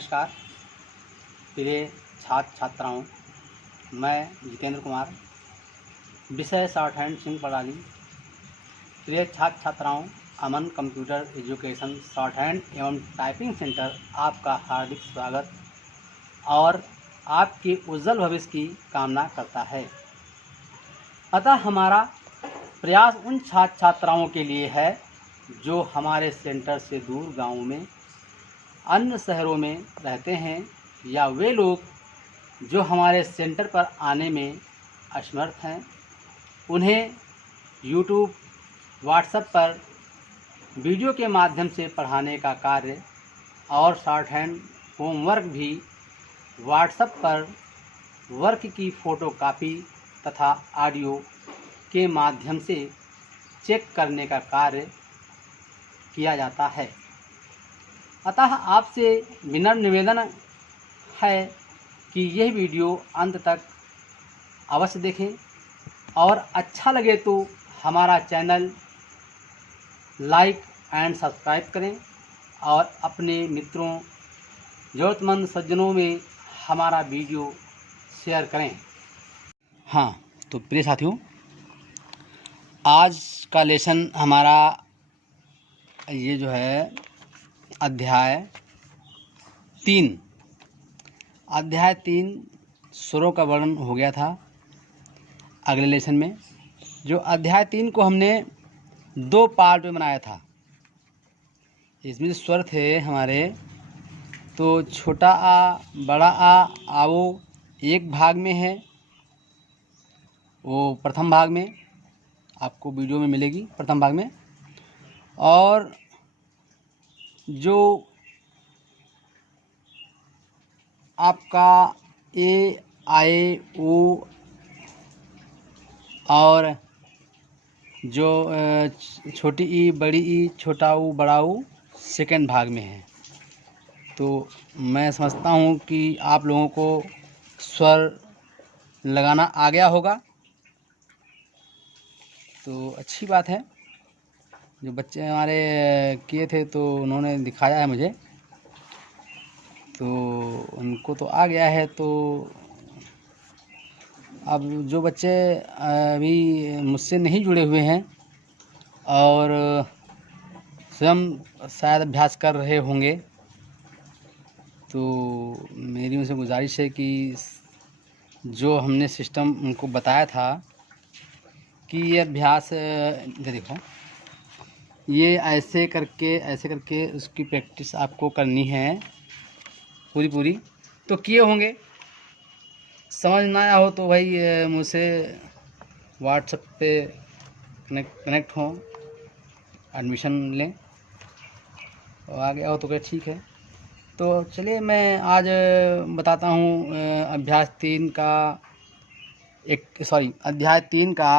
नमस्कार प्रिय छात्र छात्राओं, मैं जितेंद्र कुमार, विषय शॉर्ट हैंड सिंह प्रणाली। प्रिय छात्र छात्राओं, अमन कंप्यूटर एजुकेशन शॉर्ट हैंड एवं टाइपिंग सेंटर आपका हार्दिक स्वागत और आपके उज्जवल भविष्य की कामना करता है। अतः हमारा प्रयास उन छात्र छात्राओं के लिए है जो हमारे सेंटर से दूर गाँव में, अन्य शहरों में रहते हैं, या वे लोग जो हमारे सेंटर पर आने में असमर्थ हैं। उन्हें यूट्यूब, व्हाट्सएप पर वीडियो के माध्यम से पढ़ाने का कार्य और शॉर्ट हैंड होमवर्क भी व्हाट्सएप पर वर्क की फ़ोटोकॉपी तथा ऑडियो के माध्यम से चेक करने का कार्य किया जाता है। अतः आपसे विनम्र निवेदन है कि यह वीडियो अंत तक अवश्य देखें और अच्छा लगे तो हमारा चैनल लाइक एंड सब्सक्राइब करें और अपने मित्रों, ज़रूरतमंद सज्जनों में हमारा वीडियो शेयर करें। हाँ, तो प्रिय साथियों, आज का लेसन हमारा ये जो है अध्याय 3 स्वरों का वर्णन हो गया था अगले लेसन में। जो अध्याय 3 को हमने 2 पार्ट में बनाया था। इसमें जो स्वर थे हमारे, तो छोटा आ, बड़ा आ, आओ एक भाग में है, वो प्रथम भाग में आपको वीडियो में मिलेगी, प्रथम भाग में। और जो आपका ए, आए, ओ और जो छोटी ई, बड़ी ई, छोटा ऊ, बड़ा ऊ सेकेंड भाग में है। तो मैं समझता हूँ कि आप लोगों को स्वर लगाना आ गया होगा, तो अच्छी बात है। जो बच्चे हमारे किए थे तो उन्होंने दिखाया है मुझे, तो उनको तो आ गया है। तो अब जो बच्चे अभी मुझसे नहीं जुड़े हुए हैं और स्वयं शायद अभ्यास कर रहे होंगे, तो मेरी उनसे गुजारिश है कि जो हमने सिस्टम उनको बताया था कि ये अभ्यास, देखो ये ऐसे करके उसकी प्रैक्टिस आपको करनी है पूरी। तो किए होंगे। समझ ना आया हो तो भाई मुझसे व्हाट्सएप पे कनेक्ट हो, एडमिशन लें, और आ गया हो तो क्या ठीक है। तो चलिए मैं आज बताता हूँ अध्याय 3 का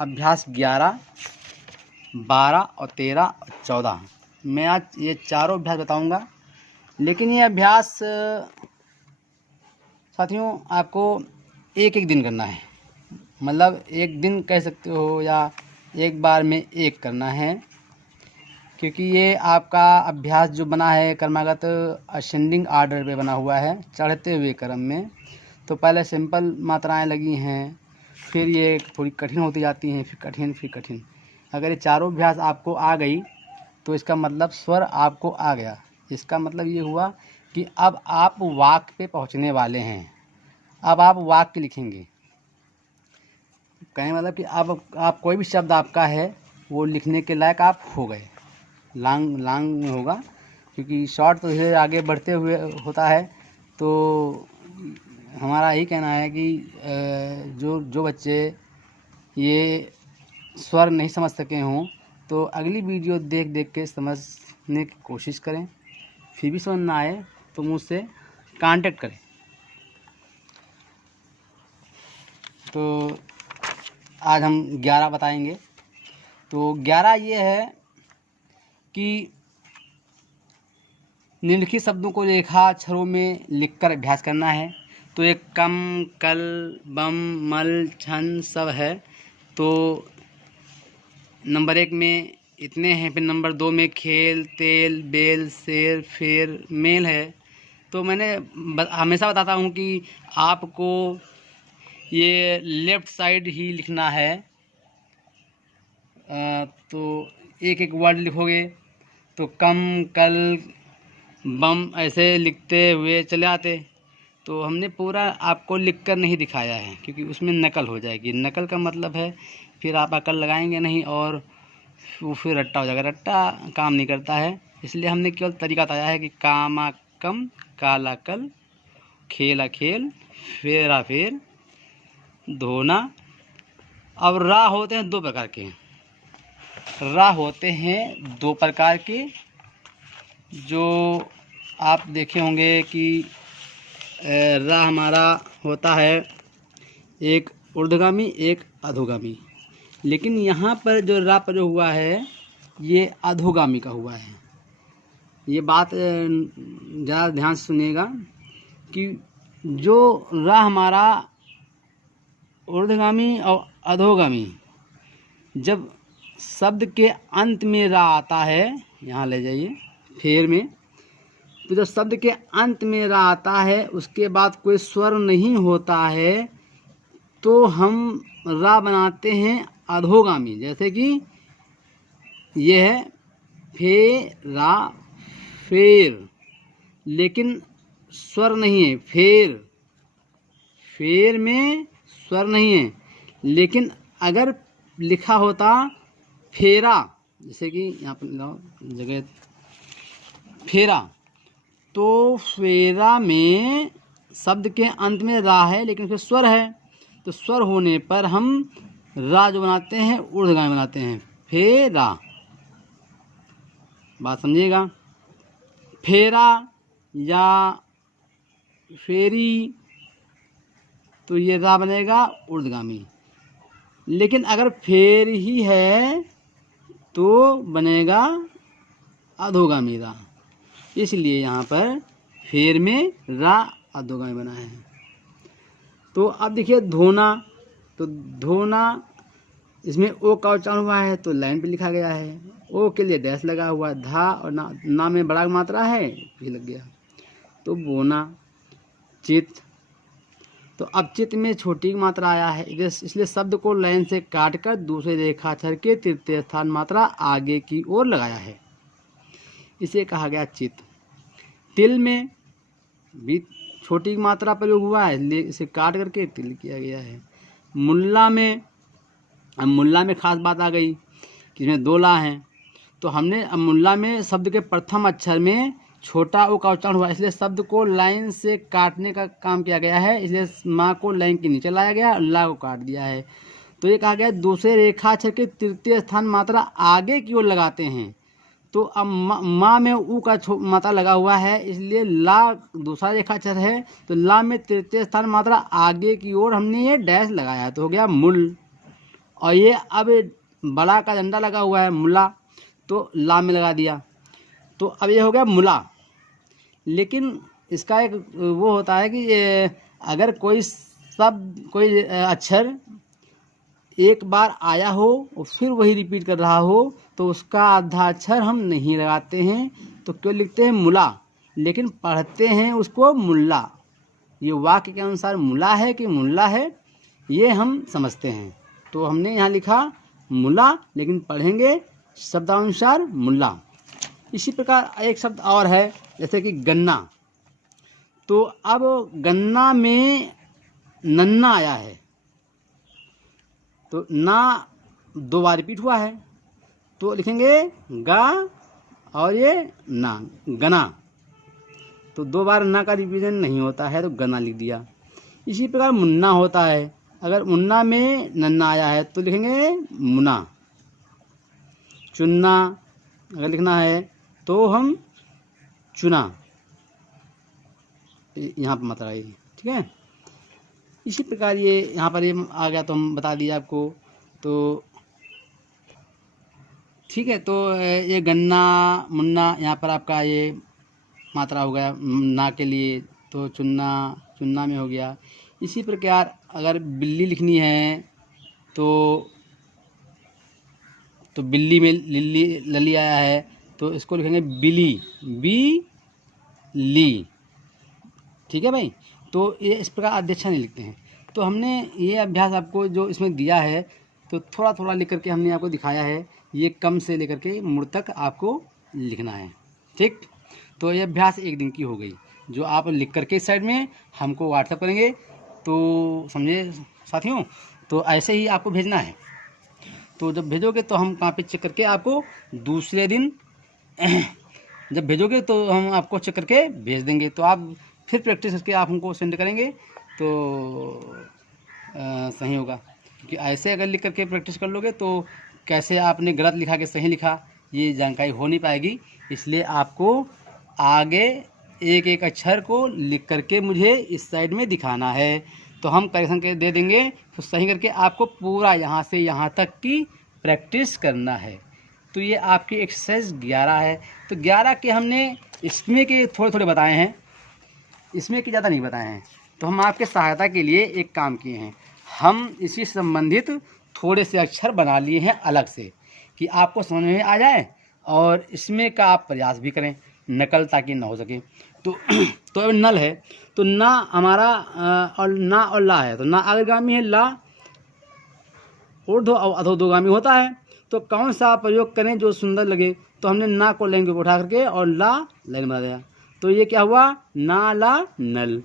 अभ्यास 11, 12 और 13 और 14। मैं आज ये चारों अभ्यास बताऊंगा। लेकिन ये अभ्यास साथियों आपको एक दिन करना है, मतलब एक दिन कह सकते हो, या एक बार में एक करना है। क्योंकि ये आपका अभ्यास जो बना है क्रमागत असेंडिंग आर्डर पे बना हुआ है, चढ़ते हुए क्रम में। तो पहले सिंपल मात्राएं लगी हैं, फिर ये थोड़ी कठिन होती जाती हैं, फिर कठिन। अगर ये चारों अभ्यास आपको आ गई तो इसका मतलब स्वर आपको आ गया। इसका मतलब ये हुआ कि अब आप वाक्य पे पहुंचने वाले हैं। अब आप वाक्य लिखेंगे। कहने मतलब कि अब आप कोई भी शब्द आपका है वो लिखने के लायक आप हो गए। लॉन्ग में होगा, क्योंकि शॉर्ट तो धीरे आगे बढ़ते हुए होता है। तो हमारा यही कहना है कि जो बच्चे ये स्वर नहीं समझ सके हों तो अगली वीडियो देख के समझने की कोशिश करें। फिर भी समझ ना आए तो मुझसे कांटेक्ट करें। तो आज हम 11 बताएंगे। तो 11 ये है कि निम्नलिखित शब्दों को रेखा अक्षरों में लिखकर अभ्यास करना है। तो एक कम, कल, बम, मल, छन सब है। तो नंबर 1 में इतने हैं। फिर नंबर 2 में खेल, तेल, बेल, शेर, फेर, मेल है। तो मैंने हमेशा बताता हूँ कि आपको ये लेफ़्ट साइड ही लिखना है। तो एक एक वर्ड लिखोगे तो कम, कल, बम ऐसे लिखते हुए चले आते। तो हमने पूरा आपको लिखकर नहीं दिखाया है क्योंकि उसमें नकल हो जाएगी। नकल का मतलब है फिर आप अकल लगाएंगे नहीं और वो फिर रट्टा हो जाएगा। रट्टा काम नहीं करता है, इसलिए हमने केवल तरीका बताया है कि कामा कम, काला कल, खेला खेल, फेरा फेर, धोना। अब रा होते हैं दो प्रकार के। रा होते हैं दो प्रकार के, जो आप देखे होंगे कि रा हमारा होता है एक ऊर्ध्वगामी एक अधोगामी। लेकिन यहाँ पर जो रा प्रयोग हुआ है ये अधोगामी का हुआ है। ये बात ज़्यादा ध्यान से सुनिएगा कि जो रा हमारा ऊर्ध्वगामी और अधोगामी, जब शब्द के अंत में रा आता है, यहाँ ले जाइए फेर में, तो जब शब्द के अंत में रा आता है उसके बाद कोई स्वर नहीं होता है तो हम रा बनाते हैं अधोगामी। जैसे कि ये है फेरा फेर, लेकिन स्वर नहीं है। फेर, फेर में स्वर नहीं है। लेकिन अगर लिखा होता फेरा, जैसे कि यहाँ पर जगह फेरा, तो फेरा में शब्द के अंत में रा है लेकिन फिर स्वर है, तो स्वर होने पर हम रा जो बनाते हैं ऊर्ध्वगामी बनाते हैं, फेरा। बात समझिएगा। फेरा या फेरी, तो ये रा बनेगा ऊर्ध्वगामी। लेकिन अगर फेर ही है तो बनेगा अधोगामी रा। इसलिए यहाँ पर फेर में रा अधोगामी बना है। तो अब देखिए धोना, तो धोना इसमें ओ का उच्चारण हुआ है तो लाइन पे लिखा गया है। ओ के लिए डैश लगा हुआ है, धा और ना में बड़ा मात्रा है भी लग गया। तो बोना। चित, तो अब चित में छोटी मात्रा आया है, इसलिए शब्द को लाइन से काटकर दूसरे रेखाक्षर के तृतीय स्थान मात्रा आगे की ओर लगाया है, इसे कहा गया चित। तिल में भी छोटी मात्रा प्रयोग हुआ है इसलिए इसे काट करके तिल किया गया है। मुल्ला में, अब मुल्ला में खास बात आ गई कि इसमें दो ला हैं, तो हमने अब मुल्ला में शब्द के प्रथम अक्षर में छोटा ओ का उच्चारण हुआ, इसलिए शब्द को लाइन से काटने का काम किया गया है। इसलिए माँ को लाइन के नीचे लाया गया और ला को काट दिया है। तो ये कहा गया दूसरे रेखाक्षर के तृतीय स्थान मात्रा आगे की ओर लगाते हैं। तो अब माँ में ऊ का मात्रा लगा हुआ है, इसलिए ला दूसरा रेखाक्षर है, तो ला में तृतीय स्थान मात्रा आगे की ओर हमने ये डैश लगाया, तो हो गया मुल। और ये अब बड़ा का डंडा लगा हुआ है मुला, तो ला में लगा दिया, तो अब ये हो गया मुला। लेकिन इसका एक वो होता है कि अगर कोई शब्द कोई अक्षर एक बार आया हो और फिर वही रिपीट कर रहा हो तो उसका आधा अक्षर हम नहीं लगाते हैं, तो क्यों लिखते हैं मुला, लेकिन पढ़ते हैं उसको मुल्ला। ये वाक्य के अनुसार मुला है कि मुल्ला है ये हम समझते हैं, तो हमने यहाँ लिखा मुला, लेकिन पढ़ेंगे शब्दानुसार मुल्ला। इसी प्रकार एक शब्द और है जैसे कि गन्ना, तो अब गन्ना में नन्ना आया है, तो ना दो बार रिपीट हुआ है, तो लिखेंगे गा और ये ना, गना। तो दो बार ना का रिपीजन नहीं होता है तो गना लिख दिया। इसी प्रकार मुन्ना होता है, अगर मुन्ना में नन्ना आया है तो लिखेंगे मुना। चुन्ना अगर लिखना है तो हम चुना, यहाँ पर मात्रा आई, ठीक है। इसी प्रकार ये यहाँ पर ये आ गया तो हम बता दिए आपको, तो ठीक है। तो ये गन्ना मुन्ना यहाँ पर आपका ये मात्रा हो गया ना के लिए, तो चुन्ना चुन्ना में हो गया। इसी प्रकार अगर बिल्ली लिखनी है तो बिल्ली में लिल्ली लली आया है तो इसको लिखेंगे बिली, बी ली। ठीक है भाई। तो ये इस प्रकार अध्यक्षानी लिखते हैं। तो हमने ये अभ्यास आपको जो इसमें दिया है तो थोड़ा थोड़ा लिख करके हमने आपको दिखाया है। ये कम से लेकर के मुड़ तक आपको लिखना है, ठीक। तो ये अभ्यास एक दिन की हो गई, जो आप लिख करके इस साइड में हमको व्हाट्सएप करेंगे। तो समझे साथियों, तो ऐसे ही आपको भेजना है। तो जब भेजोगे तो हम कॉपी चेक करके आपको दूसरे दिन जब भेजोगे तो हम आपको चेक करके भेज देंगे। तो आप फिर प्रैक्टिस करके आप हमको सेंड करेंगे तो सही होगा। क्योंकि ऐसे अगर लिख करके प्रैक्टिस कर लोगे तो कैसे आपने गलत लिखा कि सही लिखा ये जानकारी हो नहीं पाएगी। इसलिए आपको आगे एक एक अक्षर को लिख करके मुझे इस साइड में दिखाना है। तो हम करेक्शन के दे देंगे तो सही करके आपको पूरा यहाँ से यहाँ तक की प्रैक्टिस करना है। तो ये आपकी एक्सरसाइज 11 है। तो 11 के हमने इसमें के थोड़े थोड़े बताए हैं, इसमें के ज़्यादा नहीं बताए हैं। तो हम आपके सहायता के लिए एक काम किए हैं, हम इसी से संबंधित थोड़े से अक्षर बना लिए हैं अलग से कि आपको समझ में आ जाए और इसमें का आप प्रयास भी करें, नकल ताकि ना हो सके। तो अब नल है तो ना हमारा और ना और ला है। तो ना अग्रगामी है, ला ऊर्ध्व और अधोगामी होता है। तो कौन सा प्रयोग करें जो सुंदर लगे। तो हमने ना को लाइन के ऊपर उठा करके और ला लाइन बना दिया। तो ये क्या हुआ, ना ला नल।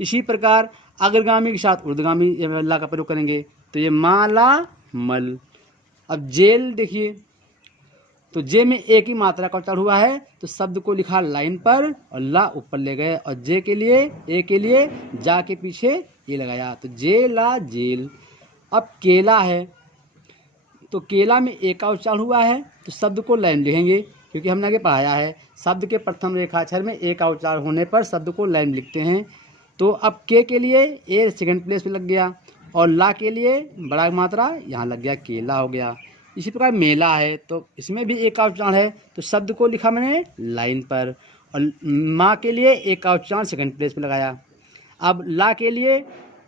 इसी प्रकार अग्रगामी के साथ ऊर्ध्वगामी ला का प्रयोग करेंगे तो ये माला मल। अब जेल देखिए, तो जे में एक ही मात्रा का उच्चारण हुआ है तो शब्द को लिखा लाइन पर और ला ऊपर ले गए और जे के लिए ए के लिए जा के पीछे ये लगाया तो जे ला जेल। अब केला है तो केला में एक का उच्चारण हुआ है तो शब्द को लाइन लिखेंगे क्योंकि हमने आगे पढ़ाया है शब्द के प्रथम रेखाक्षर में एक का उच्चारण होने पर शब्द को लाइन लिखते हैं। तो अब के लिए ए सेकंड प्लेस पे लग गया और ला के लिए बड़ा मात्रा यहाँ लग गया, केला हो गया। इसी प्रकार मेला है तो इसमें भी एक का उच्चारण है तो शब्द को लिखा मैंने लाइन पर और माँ के लिए एक का उच्चारण सेकंड प्लेस पे लगाया। अब ला के लिए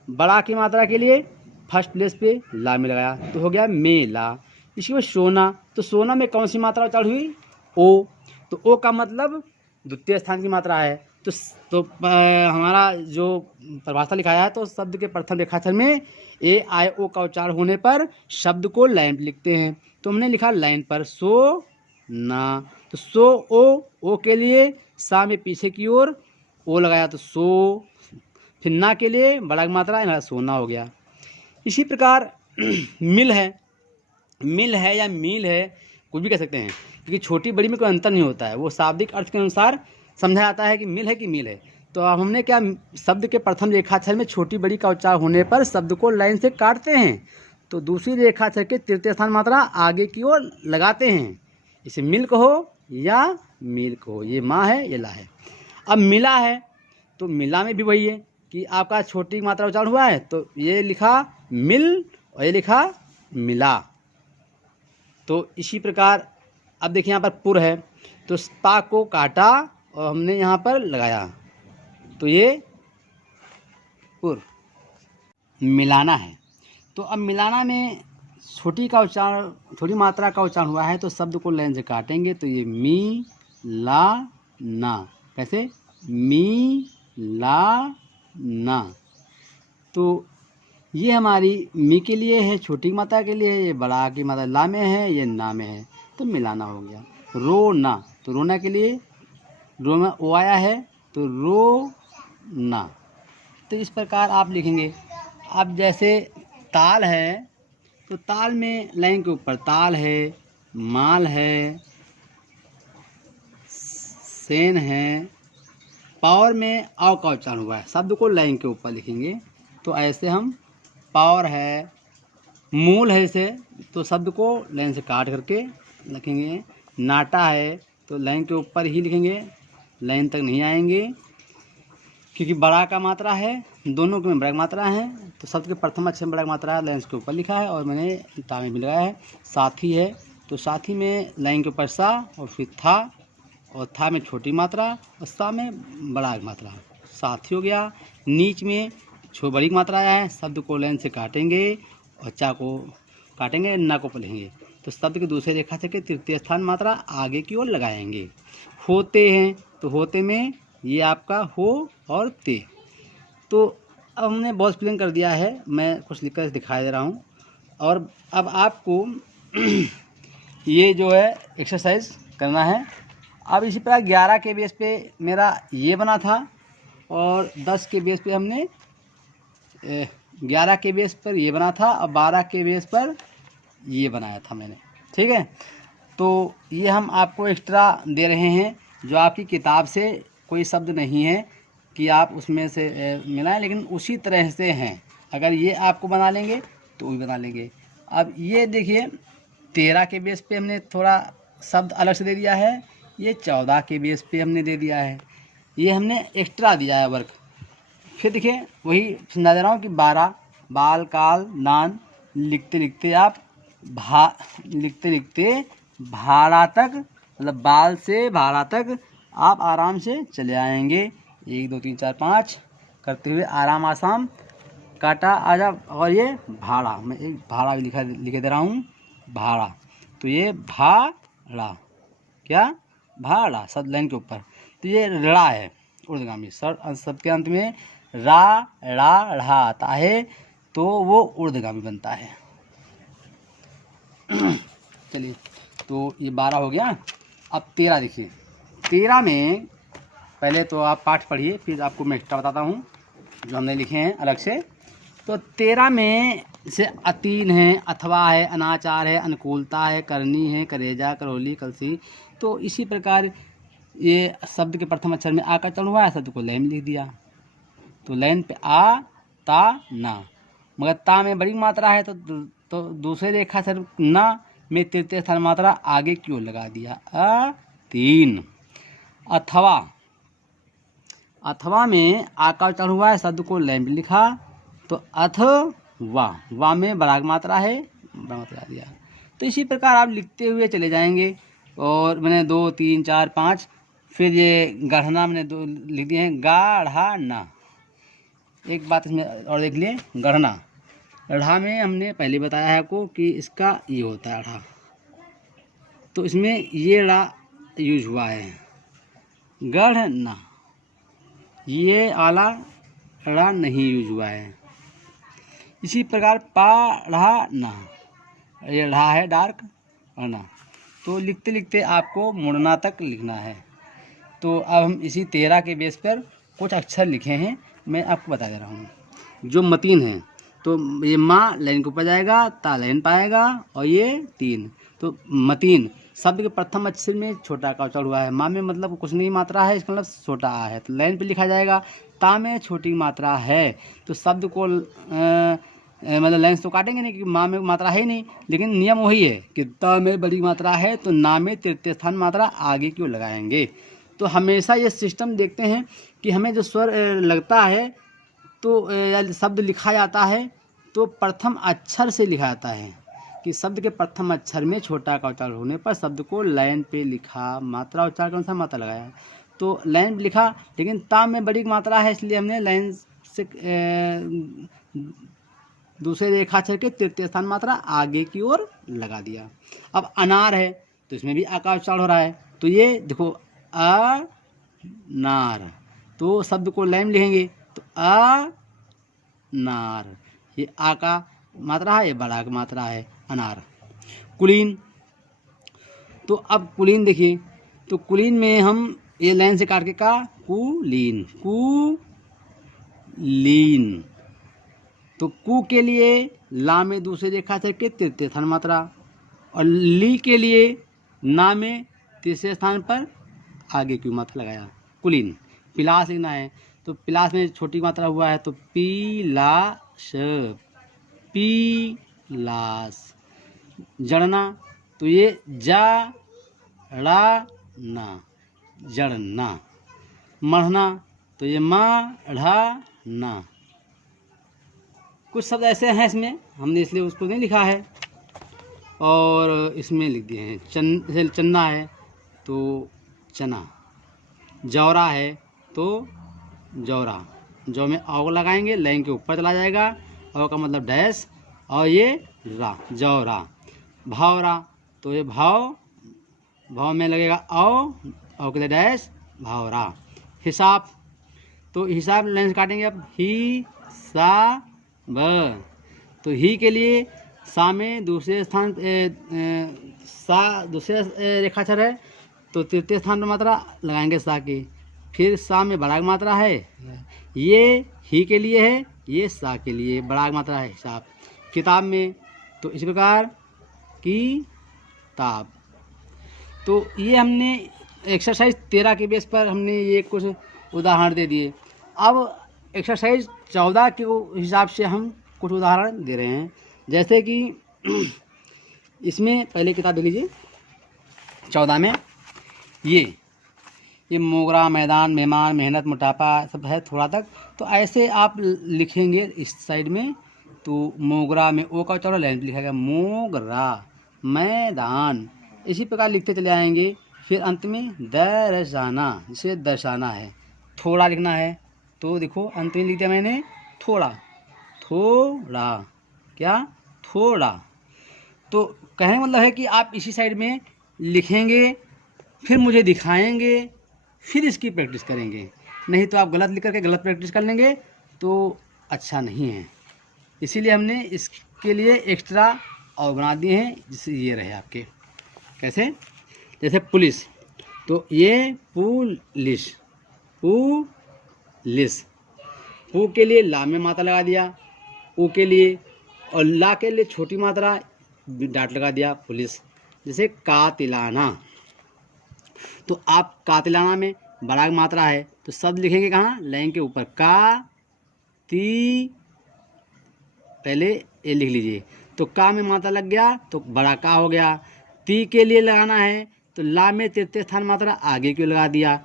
बड़ा की मात्रा के लिए फर्स्ट प्लेस पे ला में लगाया तो हो गया मेला। इसके बाद सोना, तो सोना में कौन सी मात्रा उच्चारण हुई, ओ। तो ओ का मतलब द्वितीय स्थान की मात्रा है। तो हमारा जो परिभाषा लिखाया है तो शब्द के प्रथम रेखाक्षर में ए आई ओ का उच्चारण होने पर शब्द को लाइन पर लिखते हैं। तो हमने लिखा लाइन पर सो ना। तो सो ओ के लिए सा में पीछे की ओर ओ लगाया तो सो, फिर ना के लिए बड़ा मात्रा सोना हो गया। इसी प्रकार मिल है या मील है कुछ भी कह सकते हैं क्योंकि छोटी बड़ी में कोई अंतर नहीं होता है, वो शाब्दिक अर्थ के अनुसार समझा जाता है कि मिल है कि मील है। तो अब हमने क्या शब्द के प्रथम रेखाक्षर में छोटी बड़ी का उच्चारण होने पर शब्द को लाइन से काटते हैं तो दूसरी रेखाक्षर के तृतीय स्थान मात्रा आगे की ओर लगाते हैं। इसे मिल कहो या मील कहो, ये माँ है ये ला है। अब मिला है तो मिला में भी वही है कि आपका छोटी मात्रा उच्चारण हुआ है तो ये लिखा मिल और ये लिखा मिला। तो इसी प्रकार अब देखिए यहाँ पर पुर है तो पा को काटा और हमने यहाँ पर लगाया तो ये पुर। मिलाना है तो अब मिलाना में छोटी का उच्चारण छोटी मात्रा का उच्चारण हुआ है तो शब्द को लाइन से काटेंगे तो ये मी ला ना। कैसे, मी ला ना। तो ये हमारी मी के लिए है, छोटी मात्रा के लिए है, ये बड़ा की मात्रा ला में है, ये ना में है तो मिलाना हो गया। रो ना, तो रोना के लिए रो में ओ आया है तो रो ना। तो इस प्रकार आप लिखेंगे। अब जैसे ताल है तो ताल में लाइन के ऊपर ताल है, माल है, सेन है, पावर में आव का उच्चारण हुआ है शब्द को लाइन के ऊपर लिखेंगे तो ऐसे हम पावर है, मूल है इसे तो शब्द को लाइन से काट करके लिखेंगे। नाटा है तो लाइन के ऊपर ही लिखेंगे, लाइन तक नहीं आएंगे क्योंकि बड़ा का मात्रा है, दोनों में बड़ा मात्रा है तो शब्द के प्रथम अक्षर में बड़ा मात्रा लाइन के ऊपर लिखा है और मैंने ता में भी लगाया है। साथी है तो साथी में लाइन के ऊपर सा और फिर था और था में छोटी मात्रा और सा में बड़ा मात्रा, साथी हो गया। नीच में बड़ी मात्रा आया है, शब्द को लाइन से काटेंगे और चा को काटेंगे, ना को लिखेंगे तो शब्द के दूसरे रेखा से तृतीय स्थान मात्रा आगे की ओर लगाएंगे। होते हैं तो होते में ये आपका हो और ते। तो अब हमने बॉक्स फिलिंग कर दिया है, मैं कुछ लिख कर दिखा दे रहा हूँ। और अब आपको ये जो है एक्सरसाइज करना है। अब इसी प्रकार 11 के बेस पे मेरा ये बना था और 10 के बेस पे हमने 11 के बेस पर ये बना था और 12 के बेस पर ये बनाया था मैंने। ठीक है, तो ये हम आपको एक्स्ट्रा दे रहे हैं, जो आपकी किताब से कोई शब्द नहीं है कि आप उसमें से मिलाएं, लेकिन उसी तरह से हैं। अगर ये आपको बना लेंगे तो भी बना लेंगे। अब ये देखिए 13 के बेस पे हमने थोड़ा शब्द अलग से दे दिया है, ये 14 के बेस पे हमने दे दिया है, ये हमने एक्स्ट्रा दिया है वर्क। फिर देखिए वही समझा दे रहा हूँ कि 12 बाल काल नान लिखते लिखते आप लिखते लिखते भाड़ा तक, मतलब बाल से भाड़ा तक आप आराम से चले आएंगे। 1 2 3 4 5 करते हुए आराम आसाम काटा आजा। और ये भाड़ा, मैं एक भाड़ा भी लिखे दे रहा हूँ, भाड़ा। तो ये भाड़ा, क्या भाड़ा शब्द लाइन के ऊपर। तो ये ड़ा है ऊर्ध्वगामी, शब्द के अंत में रा ड़ा ढ़ा आता है तो वो ऊर्ध्वगामी बनता है। चलिए, तो ये 12 हो गया। अब 13 देखिए। 13 में पहले तो आप पाठ पढ़िए, फिर आपको मैं एक्स्ट्रा बताता हूँ जो हमने लिखे हैं अलग से। तो 13 में से अतीन है, अथवा है, अनाचार है, अनुकूलता है, करनी है, करेजा, करौली, कलसी। तो इसी प्रकार ये शब्द के प्रथम अक्षर में आ का चल हुआ है, शब्द को लाइन में लिख दिया। तो लाइन पे आ ता ना, मगर ता में बड़ी मात्रा है तो दूसरे रेखा सर ना में तृतीय स्थान मात्रा आगे क्यों लगा दिया, तीन। अथवा, अथवा में आकार चढ़ हुआ है, शब्द को लैंब लिखा तो अथ वा में बराग मात्रा है, बड़ा मात्रा दिया। तो इसी प्रकार आप लिखते हुए चले जाएंगे। और मैंने 2 3 4 5, फिर ये गढ़ना मैंने 2 लिख दिए हैं, गाढ़ा ना। एक बात इसमें और देख लिए, गढ़ना, ढ़ा में हमने पहले बताया है आपको कि इसका ये होता है ढ़ा, तो इसमें ये ड़ा यूज हुआ है। गढ़ना, ये आला ड़ा नहीं यूज हुआ है। इसी प्रकार पढ़ना, ये ढ़ा है डार्क पढ़ना। तो लिखते लिखते आपको मुड़ना तक लिखना है। तो अब हम इसी 13 के बेस पर कुछ अक्षर लिखे हैं, मैं आपको बता दे रहा हूँ। जो मतीन है तो ये माँ लाइन के ऊपर जाएगा, ता लाइन पाएगा और ये तीन। तो मतीन शब्द के प्रथम अक्षर में छोटा का उच्चारण हुआ है। माँ में मतलब कुछ नहीं मात्रा है, इसका मतलब छोटा आ है, तो लाइन पे लिखा जाएगा। ता में छोटी मात्रा है तो शब्द को मतलब लाइन तो काटेंगे नहीं क्योंकि माँ में मात्रा है ही नहीं, लेकिन नियम वही है कि ता में बड़ी मात्रा है तो ना में तृतीय स्थान मात्रा आगे क्यों लगाएंगे। तो हमेशा ये सिस्टम देखते हैं कि हमें जो स्वर लगता है तो या शब्द लिखा जाता है तो प्रथम अक्षर से लिखा जाता है, कि शब्द के प्रथम अक्षर में छोटा का उच्चारण होने पर शब्द को लाइन पे लिखा, मात्रा उच्चारण के अनुसार मात्रा लगाया। तो लाइन लिखा, लेकिन ता में बड़ी मात्रा है इसलिए हमने लाइन से दूसरे रेखाक्षर के तृतीय स्थान मात्रा आगे की ओर लगा दिया। अब अनार है तो इसमें भी आकार उच्चारण हो रहा है, तो ये देखो अनार, तो शब्द को लाइन लिखेंगे तो अनार, ये आ का मात्रा है, ये बड़ा का मात्रा है अनार। कुलीन, तो अब कुलीन देखिए, तो कुलीन में हम ये लाइन से काट के का कुलीन, कुलीन। तो कु के लिए ला में दूसरे रेखा से के तृतीय स्थान मात्रा, और ली के लिए ना में तीसरे स्थान पर आगे की मात्रा लगाया, कुलीन। पिलास लिखना है तो पिलास में छोटी मात्रा हुआ है तो पीलास, पीलास। जड़ना, तो ये जड़ना, जड़ना। मढ़ना, तो ये मढ़ना। कुछ शब्द ऐसे हैं इसमें, हमने इसलिए उसको नहीं लिखा है और इसमें लिख दिए हैं। चन्ना है तो चना, जौरा है तो जौरा, जौ में औ लगाएंगे, लाइन के ऊपर चला जाएगा, औ का मतलब डैश, और ये रा, जौरा। भावरा, तो ये भाव, भाव में लगेगा औ के लिए डैश, भावरा। हिसाब, तो हिसाब लाइन से काटेंगे अब, ही सा ब। तो ही के लिए सा में दूसरे स्थान सा दूसरे रेखाक्षर है, तो तृतीय स्थान पर मात्रा लगाएंगे सा की। फिर सा में बड़ा मात्रा है, ये ही के लिए है, ये सा के लिए बड़ा मात्रा है हिसाब। किताब में तो इस प्रकार किताब। तो ये हमने एक्सरसाइज 13 के बेस पर हमने ये कुछ उदाहरण दे दिए। अब एक्सरसाइज 14 के हिसाब से हम कुछ उदाहरण दे रहे हैं। जैसे कि इसमें पहले किताब देख लीजिए 14 में ये मोगरा, मैदान, मेहमान, मेहनत, मोटापा सब है थोड़ा तक। तो ऐसे आप लिखेंगे इस साइड में, तो मोगरा में ओ का चौड़ा लाइन लिखा गया, मोगरा, मैदान, इसी प्रकार लिखते चले आएंगे। फिर अंत में दर्शाना, जिसे दर्शाना है, थोड़ा लिखना है, तो देखो अंत में लिख दिया मैंने थोड़ा, थोड़ा, क्या थोड़ा। तो कहने का मतलब है कि आप इसी साइड में लिखेंगे, फिर मुझे दिखाएंगे, फिर इसकी प्रैक्टिस करेंगे। नहीं तो आप गलत लिख करके गलत प्रैक्टिस कर लेंगे तो अच्छा नहीं है। इसीलिए हमने इसके लिए एक्स्ट्रा और बना दिए हैं, जिससे ये रहे आपके। कैसे? जैसे पुलिस, तो ये पुलिस, पुलिस, पू के लिए ला में मात्रा लगा दिया, ऊ के लिए, और ला के लिए छोटी मात्रा डाट लगा दिया, पुलिस। जैसे कातिलाना, तो आप कातिलाना में बड़ा मात्रा है, तो शब्द लिखेंगे कहाँ? लाइन के ऊपर, का ती, पहले ए लिख लीजिए। तो का में मात्रा लग गया तो बड़ा का हो गया। ती के लिए लगाना है, तो ला में तृतीय स्थान मात्रा आगे क्यों लगा दिया,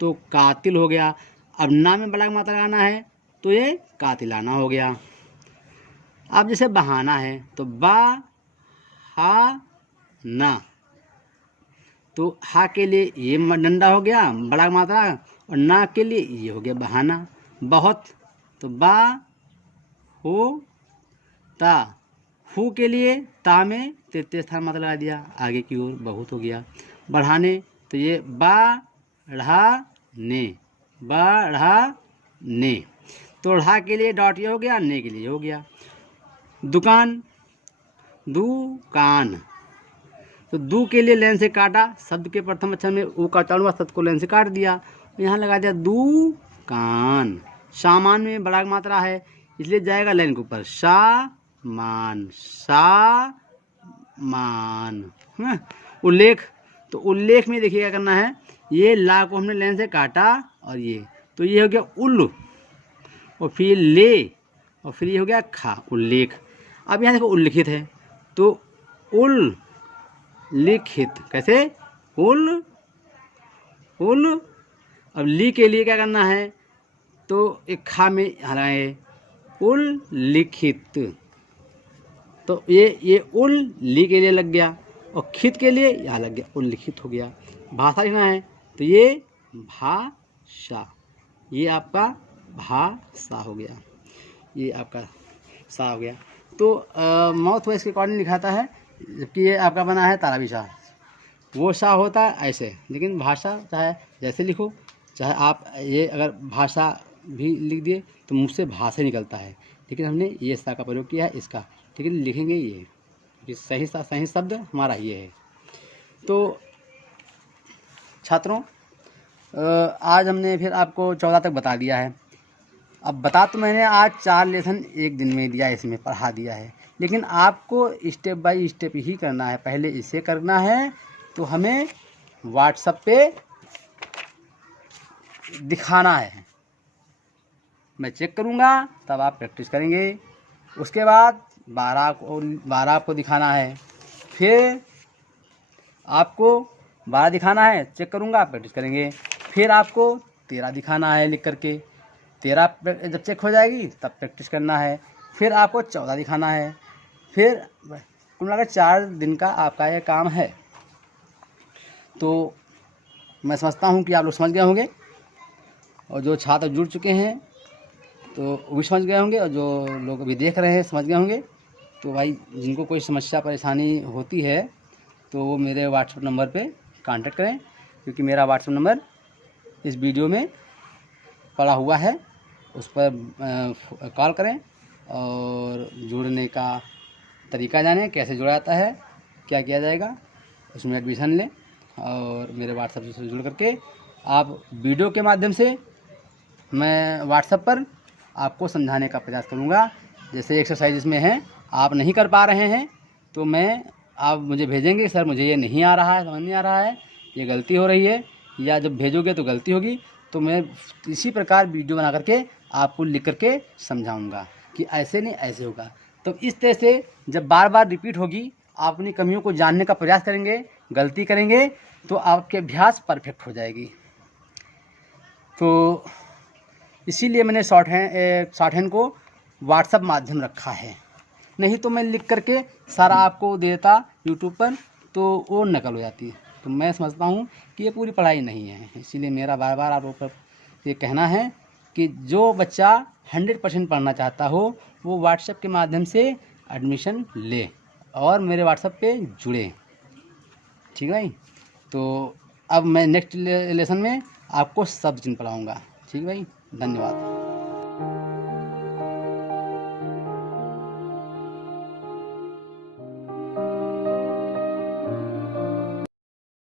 तो कातिल हो गया। अब ना में बड़ा मात्रा लगाना है, तो ये कातिलाना हो गया। अब जैसे बहाना है, तो बा हा ना, तो हा के लिए ये डंडा हो गया बड़ा मात्रा, और ना के लिए ये हो गया बहाना। बहुत, तो बा हो ता, हु के लिए ता में तृतीय स्थान मात्रा लगा दिया आगे की ओर, बहुत हो गया। बढ़ाने, तो ये बढ़ाने, बढ़ाने, तो ढ़ा के लिए डॉट ये हो गया, ने के लिए हो गया। दुकान, दुकान, तो दू के लिए लाइन से काटा, शब्द के प्रथम अक्षर में ऊ का उच्चारण हुआ, शब्द को लाइन से काट दिया, यहाँ लगा दिया दुकान। सामान में बड़ा मात्रा है, इसलिए जाएगा लाइन के ऊपर, सामान, सामान। उल्लेख, तो उल्लेख में देखिए क्या करना है, ये ला को हमने लाइन से काटा, और ये तो ये हो गया उल्लू, और फिर ले, और फिर ये हो गया खा, उल्लेख। अब यहाँ देखो उल्लिखित है, तो उल्लिखित, कैसे? उल, अब ली के लिए क्या करना है, तो एक खा में हलाए, उल्लिखित, तो ये उल ली के लिए लग गया, और खित के लिए यहाँ लग गया, उल्लिखित हो गया। भाषा लिखना है, तो ये भाषा, ये आपका भाषा हो गया, ये आपका सा हो गया। तो माउथ वॉइस के अकॉर्डिंग लिखाता है, जबकि ये आपका बना है ताराबी शाह, वो सा होता है ऐसे। लेकिन भाषा चाहे जैसे लिखो, चाहे आप ये अगर भाषा भी लिख दिए तो मुझसे भाषा निकलता है, लेकिन हमने ये सा का प्रयोग किया है इसका, लेकिन लिखेंगे ये सही शब्द हमारा ये है। तो छात्रों, आज हमने फिर आपको 14 तक बता दिया है। अब बता तो मैंने आज 4 लेसन एक दिन में दिया, इसमें पढ़ा दिया है, लेकिन आपको स्टेप बाय स्टेप ही करना है। पहले इसे करना है, तो हमें व्हाट्सएप पे दिखाना है, मैं चेक करूँगा, तब आप प्रैक्टिस करेंगे। उसके बाद 12 आपको दिखाना है, फिर आपको 12 दिखाना है, चेक करूँगा, प्रैक्टिस करेंगे। फिर आपको 13 दिखाना है लिख करके, 13 जब चेक हो जाएगी तब प्रैक्टिस करना है। फिर आपको 14 दिखाना है, फिर कुल मिलाकर 4 दिन का आपका ये काम है। तो मैं समझता हूँ कि आप लोग समझ गए होंगे, और जो छात्र जुड़ चुके हैं तो वो भी समझ गए होंगे, और जो लोग अभी देख रहे हैं समझ गए होंगे। तो भाई जिनको कोई समस्या परेशानी होती है तो वो मेरे व्हाट्सएप नंबर पे कांटेक्ट करें, क्योंकि मेरा व्हाट्सएप नंबर इस वीडियो में पड़ा हुआ है, उस पर कॉल करें और जुड़ने का तरीका जानें, कैसे जुड़ा जाता है, क्या किया जाएगा, उसमें एडमिशन लें। और मेरे व्हाट्सएप से जुड़ करके आप वीडियो के माध्यम से मैं व्हाट्सएप पर आपको समझाने का प्रयास करूँगा। जैसे एक्सरसाइज इसमें है, आप नहीं कर पा रहे हैं तो आप मुझे भेजेंगे, सर मुझे ये नहीं आ रहा है, समझ नहीं आ रहा है, ये गलती हो रही है, या जब भेजोगे तो गलती होगी, तो मैं इसी प्रकार वीडियो बना करके आपको लिख करके समझाऊंगा कि ऐसे नहीं ऐसे होगा। तो इस तरह से जब बार बार रिपीट होगी, आप अपनी कमियों को जानने का प्रयास करेंगे, गलती करेंगे तो आपके अभ्यास परफेक्ट हो जाएगी। तो इसीलिए मैंने शॉर्टहैंड को व्हाट्सएप माध्यम रखा है, नहीं तो मैं लिख करके सारा आपको दे देता यूट्यूब पर, तो वो नकल हो जाती है। तो मैं समझता हूँ कि ये पूरी पढ़ाई नहीं है, इसीलिए मेरा बार बार आप ऊपर ये कहना है कि जो बच्चा 100% पढ़ना चाहता हो वो व्हाट्सएप के माध्यम से एडमिशन ले और मेरे व्हाट्सएप पे जुड़े, ठीक है भाई। तो अब मैं नेक्स्ट लेसन में आपको सब चिन्ह पढ़ाऊँगा, ठीक है भाई, धन्यवाद।